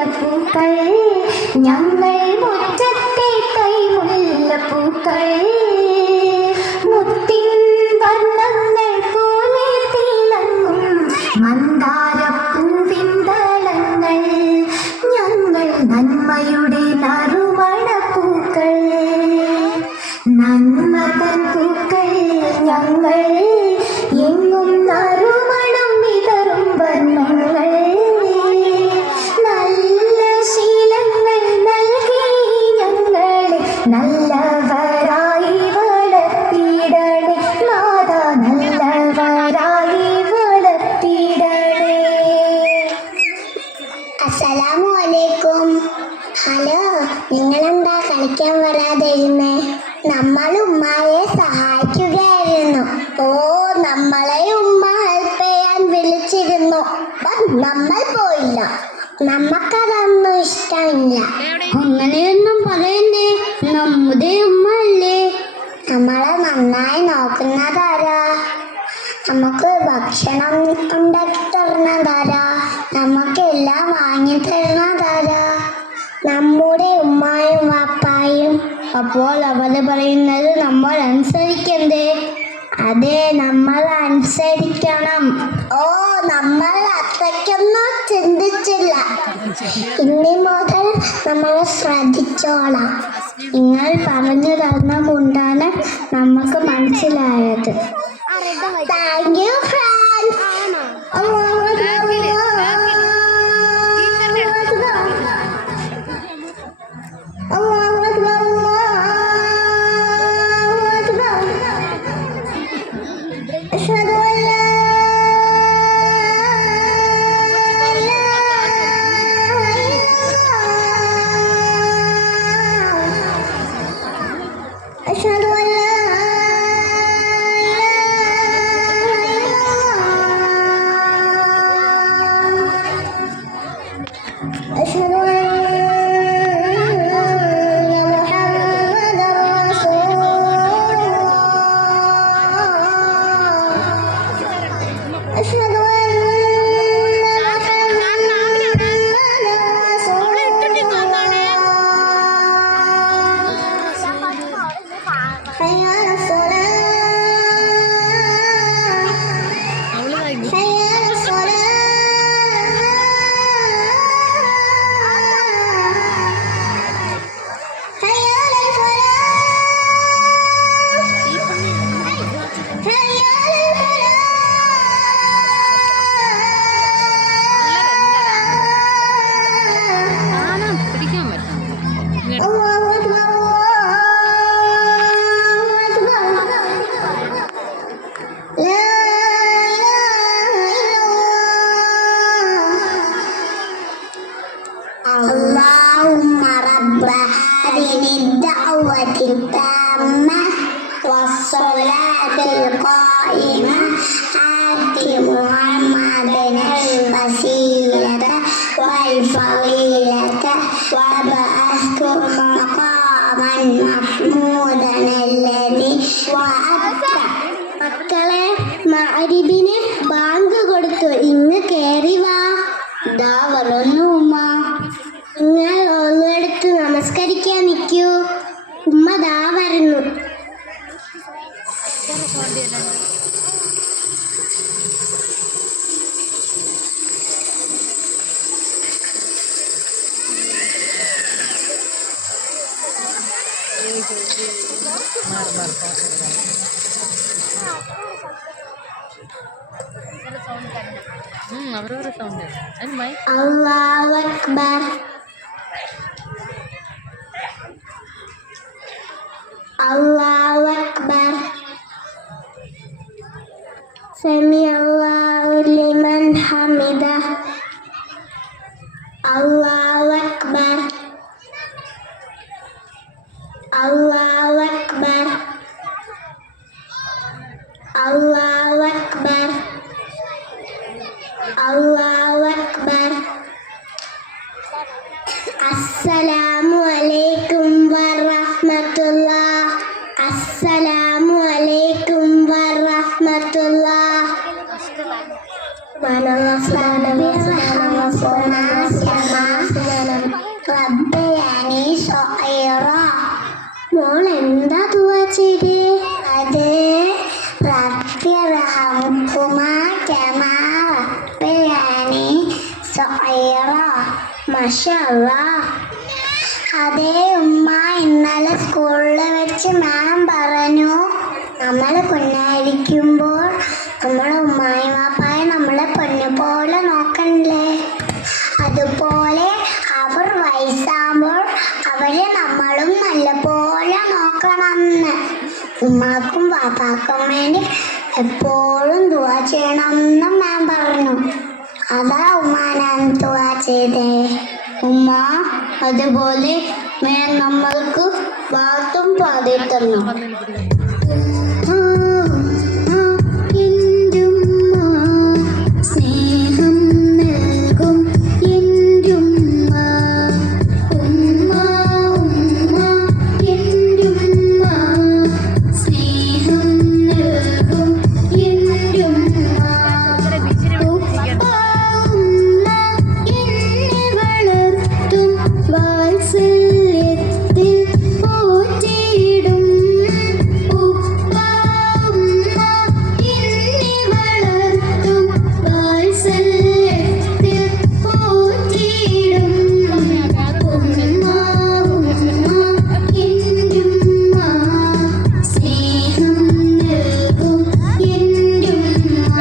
മുല്ലപ്പൂക്കൾ ഞങ്ങൾ മുറ്റത്തെ കൈമുല്ലപ്പൂക്കൾ മുത്തിൻ വർണ്ണങ്ങൾ പോലെ തിളങ്ങും മന്ദാരപ്പൂവിൻ ദളങ്ങൾ ഞങ്ങൾ നന്മയുടെ നറുമണപ്പൂക്കൾ നന്മതൻ പൂക്കൾ ഞങ്ങൾ എങ്ങും നറുമണം വിതറും വർണ്ണങ്ങൾ നല്ല ശീലങ്ങൾ നൽകി ഞങ്ങളെ നല്ലവരായി വളർത്തിയിടണേ നാഥ നല്ലവരായി വളർത്തിയിടണേ. അസ്സലാമു അലൈക്കും. ഹലോ, നിങ്ങളെന്താ കളിക്കാൻ വരാതിരുന്നേ? നമ്മൾ ഉമ്മായെ സഹായിക്കുകയായിരുന്നു. ഓ, നമ്മളെ ഉമ്മ ഹെൽപ്പ് ചെയ്യാൻ വിളിച്ചിരുന്നു. നമ്മൾ പോയില്ല. നമുക്കതൊന്നും ഇഷ്ടമില്ല. അങ്ങനെയൊന്നും പറയണ്ടേ, നമ്മുടെ ഉമ്മ അല്ലേ. നമ്മളെ നന്നായി നോക്കുന്നതാരാ? നമുക്ക് ഭക്ഷണം ഉണ്ടാക്കി തരുന്നതാരാ? നമുക്കെല്ലാം വാങ്ങി തരുന്നതാരാ? നമ്മുടെ ഉമ്മായും വാപ്പായും. അപ്പോൾ അവര് പറയുന്നത് നമ്മൾ അനുസരിക്കണ്ടേ? അതെ, നമ്മൾ അനുസരിക്കണം. ഓ, നമ്മൾ അത്രയ്ക്കൊന്നും ചിന്തിച്ചില്ല. ഇനി മുതൽ നമ്മൾ ശ്രദ്ധിച്ചോളാം. നിങ്ങൾ പറഞ്ഞു തന്ന കൊണ്ടാണ് നമുക്ക് മനസ്സിലായത്. Thank you friends. اللهم رب هذه الدعوة التامة والصلاة القائمة آت محمدا الوسيلة والفضيلة وابعثه مقاما محمودا الذي وعدته. മക്കളെ, മഗ്‌രിബിന് ബാങ്ക് കൊടുത്തു. ഇന്ന് കേറി വാ. ദാ വരുന്നു ഉമ്മ. നിങ്ങൾ ഓളെടുത്ത് നമസ്കരിക്കാൻ നിൽക്കൂ. ഉമ്മ ദാ വരുന്നു. അവരവരുടെ സൗണ്ട്. അല്ലാഹു അക്ബർ. അല്ലാഹു അക്ബർ. സമി അല്ലാഹു ലിമൻ ഹമിദഹ. അല്ലാഹു അക്ബർ. അല്ലാഹു അക്ബർ. അല്ലാഹു അക്ബർ. അല്ലാഹു അക്ബർ. അസ്സലാമു അലൈക്കും വറഹ്മത്തുള്ളാഹ്. അസ്സലാമു അലൈക്കും വറഹ്മത്തുള്ളാഹ്. സുബ്ഹാനല്ലാഹ് സുബ്ഹാനല്ലാഹ് സുബ്ഹാനല്ലാഹ് സുബ്ഹാനല്ലാഹ്. ഖൈറാ. മാഷാ അല്ലാ. അതേ ഉമ്മ, ഇന്നലെ സ്കൂളിൽ വെച്ച് മാം പറഞ്ഞു നമ്മൾ കുഞ്ഞായിരിക്കുമ്പോൾ നമ്മളെ ഉമ്മായും വാപ്പായും നമ്മളെ പൊന്നു പോലെ നോക്കണില്ലേ, അതുപോലെ അവർ വയസ്സാകുമ്പോൾ അവരെ നമ്മളും നല്ലപോലെ നോക്കണമെന്ന്. ഉമ്മാക്കും വാപ്പാക്കും വേണ്ടി എപ്പോഴും ദുആ ചെയ്യണമെന്ന് മാം പറഞ്ഞു. അതാ ഉമ്മ ഞാൻ ദുആ ചെയ്തേ. ഉമ്മ, അതുപോലെ മാം നമ്മൾക്ക് വാർത്തും പാതി തന്നു. സ്നേഹം നൽകും എന്റുമ്മ, ഉമ്മ ഉമ്മ എന്റുമ്മ, സ്നേഹം നൽകും എന്റുമ്മ. ഉപ്പ ഉമ്മ എന്നെ വളർത്തും, വാത്സല്യത്തിൽ പോറ്റിയിടും. ഉപ്പ ഉമ്മ എന്നെ വളർത്തും, വാത്സല്യത്തിൽ പോറ്റിയിടും. ഉമ്മ ഉമ്മ എന്റുമ്മ, സ്നേഹം നൽകും എന്റുമ്മ.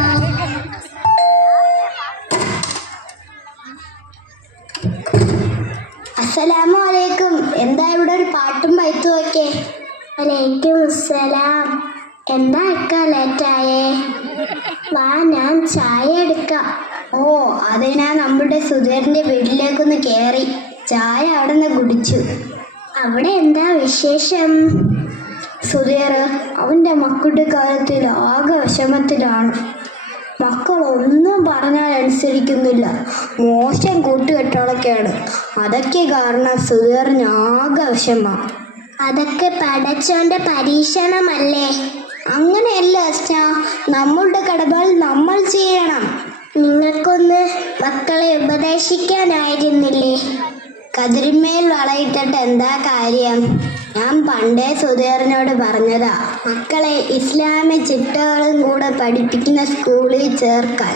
അസ്സലാമു അലൈക്കും. എന്താ ഇവിടെ ഒരു പാട്ടും പൈത്തും ഒക്കെ? വലൈക്കും അസ്സലാം. എന്താ ഇക്ക ലേറ്റായേ? വാ, ഞാൻ ചായ എടുക്കാം. ഓ, അത് ഞാൻ നമ്മുടെ സുധീറിന്റെ വീട്ടിലേക്കൊന്ന് കയറി ചായ അവിടെ നിന്ന് കുടിച്ചു. അവിടെ എന്താ വിശേഷം? സുധീർ അവൻ്റെ മക്കളുടെ കാര്യത്തിൽ ആകെ വിഷമത്തിലാണ്. മക്കളൊന്നും പറഞ്ഞാൽ അനുസരിക്കുന്നില്ല, മോശം കൂട്ടുകെട്ടുകളൊക്കെയാണ്. അതൊക്കെ കാരണം സുധീറിന് ആകെ വിഷമം. അതൊക്കെ പടച്ചോന്റെ പരീക്ഷണമല്ലേ? അങ്ങനെയല്ല അച്ഛ, നമ്മളുടെ കടമകൾ നമ്മൾ ചെയ്യണം. നിങ്ങൾക്കൊന്ന് മക്കളെ ഉപദേശിക്കാനായിരുന്നില്ലേ? കതിരിമേൽ വളയിട്ടിട്ട് എന്താ കാര്യം? ഞാൻ പണ്ടേ സുധീറിനോട് പറഞ്ഞതാ മക്കളെ ഇസ്ലാമിക് ചിട്ടകളും കൂടെ പഠിപ്പിക്കുന്ന സ്കൂളിൽ ചേർക്കാൻ.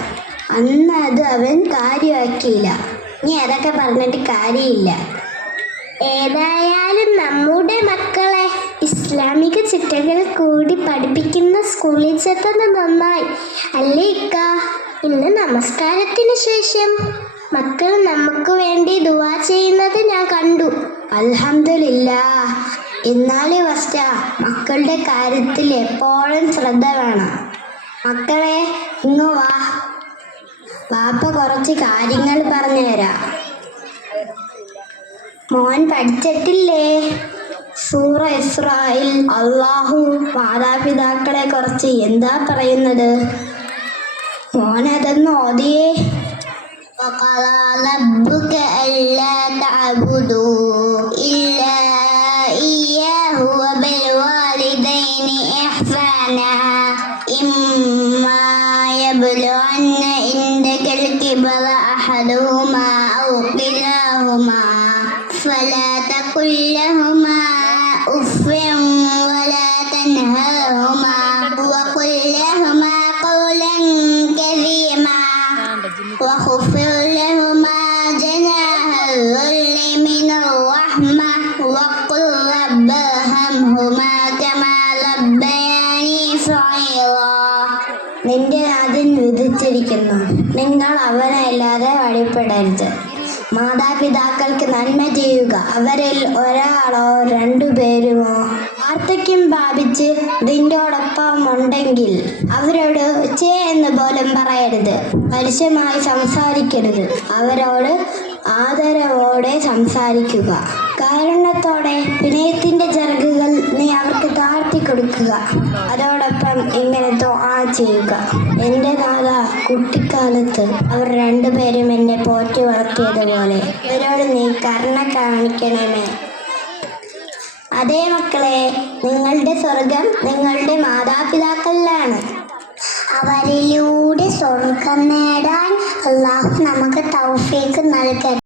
അന്ന് അത് അവൻ കാര്യമാക്കിയില്ല. ഇനി അതൊക്കെ പറഞ്ഞിട്ട് കാര്യമില്ല. ഏതായാലും നമ്മുടെ മക്കളെ ഇസ്ലാമിക ചിട്ടകൾ കൂടി പഠിപ്പിക്കുന്ന സ്കൂളിൽ ചേർത്തത് നന്നായി അല്ലേ ഇക്ക? ഇന്ന് നമസ്കാരത്തിന് ശേഷം മക്കൾ നമുക്ക് വേണ്ടി ദുആ ചെയ്യുന്നത് ഞാൻ കണ്ടു. അൽഹംദുലില്ലാഹ്. എന്നാലേ വസ്റ്റ മക്കളുടെ കാര്യത്തിൽ എപ്പോഴും ശ്രദ്ധ വേണം. മക്കളെ ഇങ്ങ് വാ, വാപ്പ കുറച്ച് കാര്യങ്ങൾ പറഞ്ഞുതരാം. മോൻ പഠിച്ചിട്ടില്ലേ? സൂറ ഇസ്രായിൽ അള്ളാഹു മാതാപിതാക്കളെ കുറിച്ച് എന്താ പറയുന്നത്? മോനതൊന്ന് ഓതിയേ. وقضى ربك ألا تعبدوا إلا إياه وبالوالدين إحسانا إما يبلغن عندك الكبر أحدهما أو كلاهما فلا تقل لهما أف ولا تنهرهما وقل لهما قولا كريما واخفض لهما جناح الذل من الرحمة وقل رب ارحمهما كما ربياني صغيرا. നിന്റെ നാഥൻ വിധിച്ചിരിക്കുന്നു, നിങ്ങൾ അവനല്ലാതെ വഴിപ്പെടരുത്. മാതാപിതാക്കൾക്ക് നന്മ ചെയ്യുക, അവരിൽ ഒരാളോ രണ്ടുപേരുമോ വാർദ്ധക്യം പ്രാപിച്ച് ഇതിൻ്റോടൊപ്പം ഉണ്ടെങ്കിൽ അവരോട് ചേ എന്ന് പോലും പറയരുത്, പരുഷമായി സംസാരിക്കരുത്. അവരോട് ആദരവോടെ സംസാരിക്കുക. കാരുണ്യത്തോടെ വിനയത്തിന്റെ ചിറകുകൾ നീ അവർക്ക് താഴ്ത്തി കൊടുക്കുക. അതോടൊപ്പം ഇങ്ങനെ ദുആ ചെയ്യുക. എൻ്റെ നാഥ, കുട്ടിക്കാലത്ത് അവർ രണ്ടുപേരും എന്നെ പോറ്റി വളർത്തിയതുപോലെ ഇവരോട് നീ കരുണ കാണിക്കണമേ. അതേ മക്കളെ, നിങ്ങളുടെ സ്വർഗം നിങ്ങളുടെ മാതാപിതാക്കളിലാണ്. അവരിലൂടെ സ്വർഗം നേടാൻ അല്ലാഹു നമുക്ക് തൗഫീഖ് നൽകട്ടെ.